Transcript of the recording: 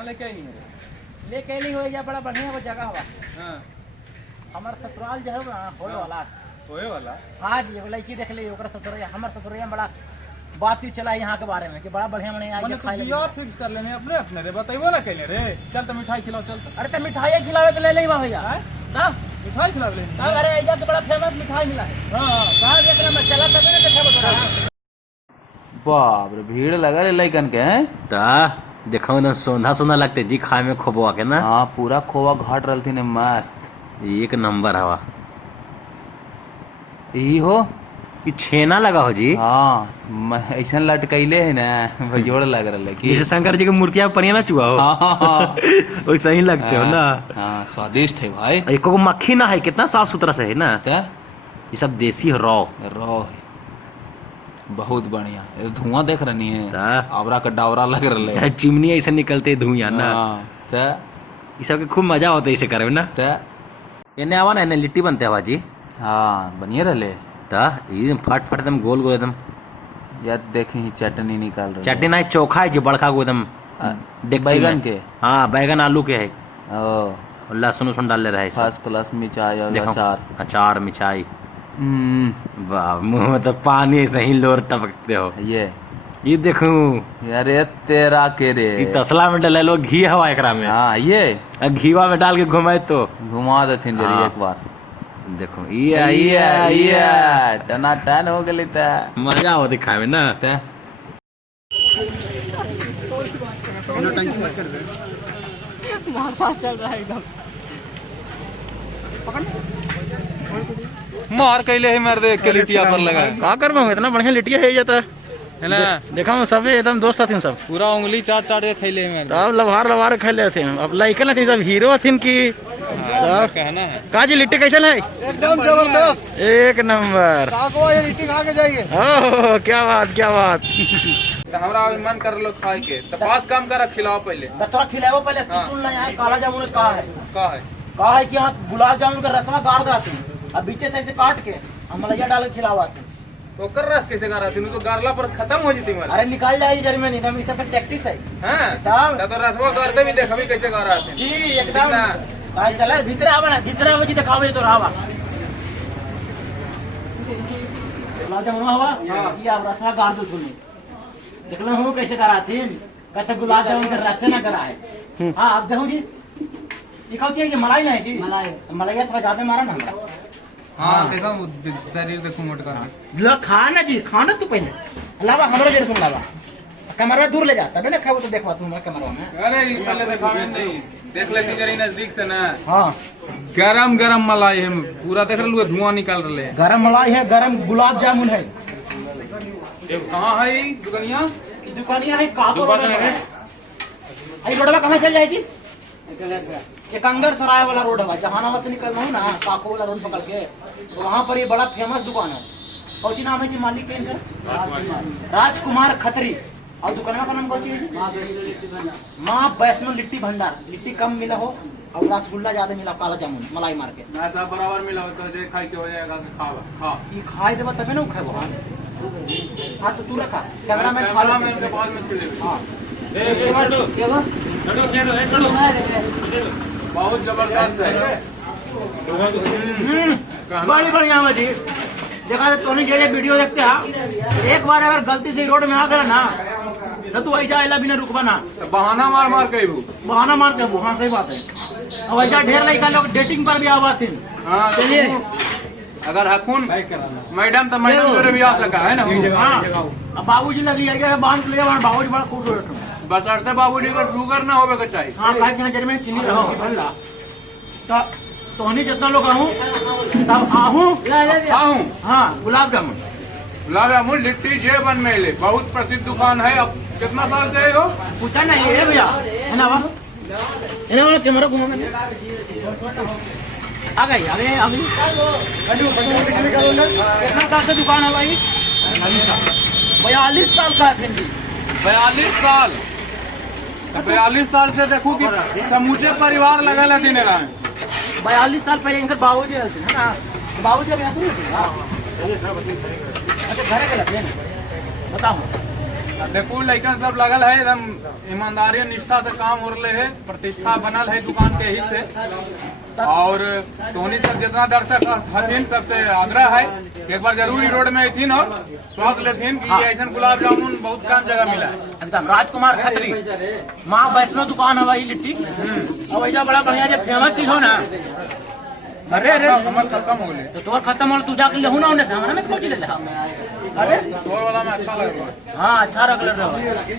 कहाँ लेके आई है? लेके आई हो या बड़ा बढ़िया वो जगह हुआ। हाँ हमार ससुराल जो है ना होए वाला। होए वाला? हाँ जी, वो लड़की देख ली ओकरा ससुरिया, हमार ससुरिया में बड़ा बात ही चला यहाँ के बारे में कि बड़ा बढ़िया बढ़िया आगे खाए लगी। बियाह फिक्स कर लेने अपने अपने रे, बताइबो ना कहले रे। चल तो मिठाई खिलाओ चल। अरे तो मिठाई खिलावे तो ले ले भैया। तब मिठाई खिला ले। अरे ऐजा के बड़ा फेमस मिठाई मिला है। हाँ कहाँ देख रहे मैं चला तभी ना देखा बता। बाप रे भीड़ लगा ले लइकन के हैं। ता देखो एकदम सोंधा सोंधा लगते जी खाए में खोबवा के ना। हाँ पूरा खोवा घाट रहल थी ने मस्त एक नंबर हवा। यही हो ई छेना लगा हो जी। हाँ ऐसा लटकैले है ना भजोड़ लग रहा कि जैसे शंकर जी की मूर्तियां पनिया ना चुआ हो। हाँ वैसे ही लगते हो ना। हाँ स्वादिष्ट है भाई। एको मक्खी ना है, कितना साफ सुथरा से है ना। ये सब देसी है, रॉ रॉ है बहुत बढ़िया। धुआं देख रही है ता? आवरा का डावरा लग रहा है। चिमनी ऐसे निकलते धुआं ना। ता? ये सब के खूब मजा होता है इसे करे में ना। ता? इन्हें आवा ना, इन्हें लिट्टी बनते हवा जी। हाँ बढ़िया रहे ता एकदम फट फट एकदम गोल गोल एकदम। यार देखी चटनी निकाल रही चटनी ना चोखा है जी, बड़का को एकदम बैगन के। हाँ बैगन आलू के है। ओ लहसुन उसुन डाल ले रहा है। फर्स्ट क्लास मिर्चाई और देखो, अचार। अचार मिठाई। वाह मुंह में तो पानी ऐसे ही लोर टपकते हो। ये देखूं अरे तेरा के रे ये तसला में डाले लो घी हवा एकरा में। हाँ ये घीवा में डाल के घुमाए तो घुमा देथिन जरी हाँ। एक बार। देखो ये टनाटन हो गई ता मजा हो दिखाए में ना। ता? चल रहा है एकदम। मार कैले है मार दे के लिटिया पर लगा का करबो, इतना बढ़िया लिट्टिया है जाता है ना। देखा सब एकदम दोस्त हथिन सब। पूरा उंगली चाट चाट के खैले है मार सब लभार लभार खेले थे। अब लइकन हथिन सब हीरो हथिन की। कहना है। का जी लिट्टी कैसन है? एकदम जबरदस्त एक नंबर। काको ये लिट्टी खा के जाइए। ओह क्या बात क्या बात। तो हमरा मन कर लो खाए के तो बात कम कर खिलाओ पहले। थोड़ा खिलाओ पहले। तू सुन ना यहाँ काला जामुन का है। का है? कहा है कि यहाँ गुलाब जामुन का रसवा गाड़ दाती अब बीचे से ऐसे काट के हम मलैया डाल के खिलावाते। तो कर रस कैसे कर रहा थी? तो गारला पर खत्म हो जाती मार। अरे निकाल जाएगी जरी में नहीं तो इसका प्रैक्टिस है। हां तो रसवा करते भी देख अभी कैसे कर रहा थे जी एकदम। भाई चला भीतर आवा ना, भीतर आवा जी दिखावे तो रावा गुलाब जामुन हवा। ये आप रसवा गाड़ दो थोड़ी। देख लो हूं कैसे कराती कहते गुलाब जामुन का रस ना करा है। हां अब देखो जी दिखाओ चाहिए मलाई नहीं जी। मलाइया थोड़ा ज्यादा मारा ना हमरा। हां देखो शरीर देखो मोटका लो खाना जी, खाना तू पहले लावा हमरा देर सुन लावा कैमरा दूर ले जा तबे ना खाओ तो देखवा तू हमरा कैमरा में। अरे ये पहले दिखावे नहीं देख ले जरी नजदीक से ना। हां गरम गरम मलाई है पूरा देख रहे धुआं निकाल रहे हैं। गरम मलाई है, गरम गुलाब जामुन है। कहाँ है ये दुकानिया? ये दुकानिया है काको रोड में है। आई रोडवा कहां चल जाए जी? ये कंगर सराय वाला रोड है, जहानाबाद से निकलना हो ना काको वाला रोड पकड़ के तो वहां पर ये बड़ा फेमस दुकान है। कौची नाम है जी मालिक के इनका? राजकुमार खत्री। और दुकान का नाम कौची है जी? माँ वैष्णो लिट्टी भंडार। लिट्टी कम मिला हो और रसगुल्ला ज्यादा मिला, काला जामुन मलाई मार के ना सब बराबर मिला हो तो जे खाई के हो जाएगा खा खा ये खाए देबा तबे ना खाए वहां। हां तो तू रखा कैमरा में खा में उनके बाद में खिले। हां बहुत जबरदस्त है। बड़ी बढ़िया है जी। देखा तो नहीं जे वीडियो देखते हैं एक बार अगर गलती से रोड में आ गया ना तो तू ऐजा एला बिना रुकबा ना। तो बहाना मार मार के बहाना मार के हाँ सही बात है। अब ऐसा ढेर लड़का लोग डेटिंग पर भी आवाज। हाँ चलिए अगर हकुन मैडम तो मैडम जोरे भी आ सका है ना। हाँ अब बाबूजी लगी जाएगा बांध ले बाबूजी बड़ा खूब बचड़ते बाबूजी को शुगर ना होवे के चाहिए। हाँ भाई यहाँ जर में चीनी रहो भला तो तोहनी जितना लोग आहूँ सब आहूँ। हाँ गुलाब जामुन गुलाब जामुन लिट्टी जे बन में ले बहुत प्रसिद्ध दुकान है। अब कितना साल से हो पूछा नहीं है भैया है ना वाह कैमरा घुमा आ गई आ गई। कितना साल से दुकान है भाई? 42 साल का है। 42 साल 42 साल से देखो कि समूचे परिवार लगल है दिन रात। 42 साल पहले इनकर बाबूजी रहते हैं ना। बाबूजी अभी आते हैं। अच्छा घरे के लगते हैं बताओ देखो लड़कन सब लगल है एकदम ईमानदारी निष्ठा से काम हो रहे है, प्रतिष्ठा बनल है दुकान के ही से। और टोनी सब जितना दर्शक हथिन सबसे आग्रह है कि एक बार जरूर रोड में अथिन और स्वाद लेथिन कि ऐसा गुलाब जामुन बहुत कम जगह मिला है। एकदम राजकुमार खत्री माँ वैष्णो दुकान है वही लिट्टी। अब ऐसा बड़ा बढ़िया जो फेमस चीज हो ना। अरे अरे कमर खत्म हो गए तो तोर खत्म हो तू जाके लेहू ना उन्हें से हमारा में खोज ले। अरे तोर वाला में अच्छा लग रहा है। हाँ अच्छा रख ले रहे हो।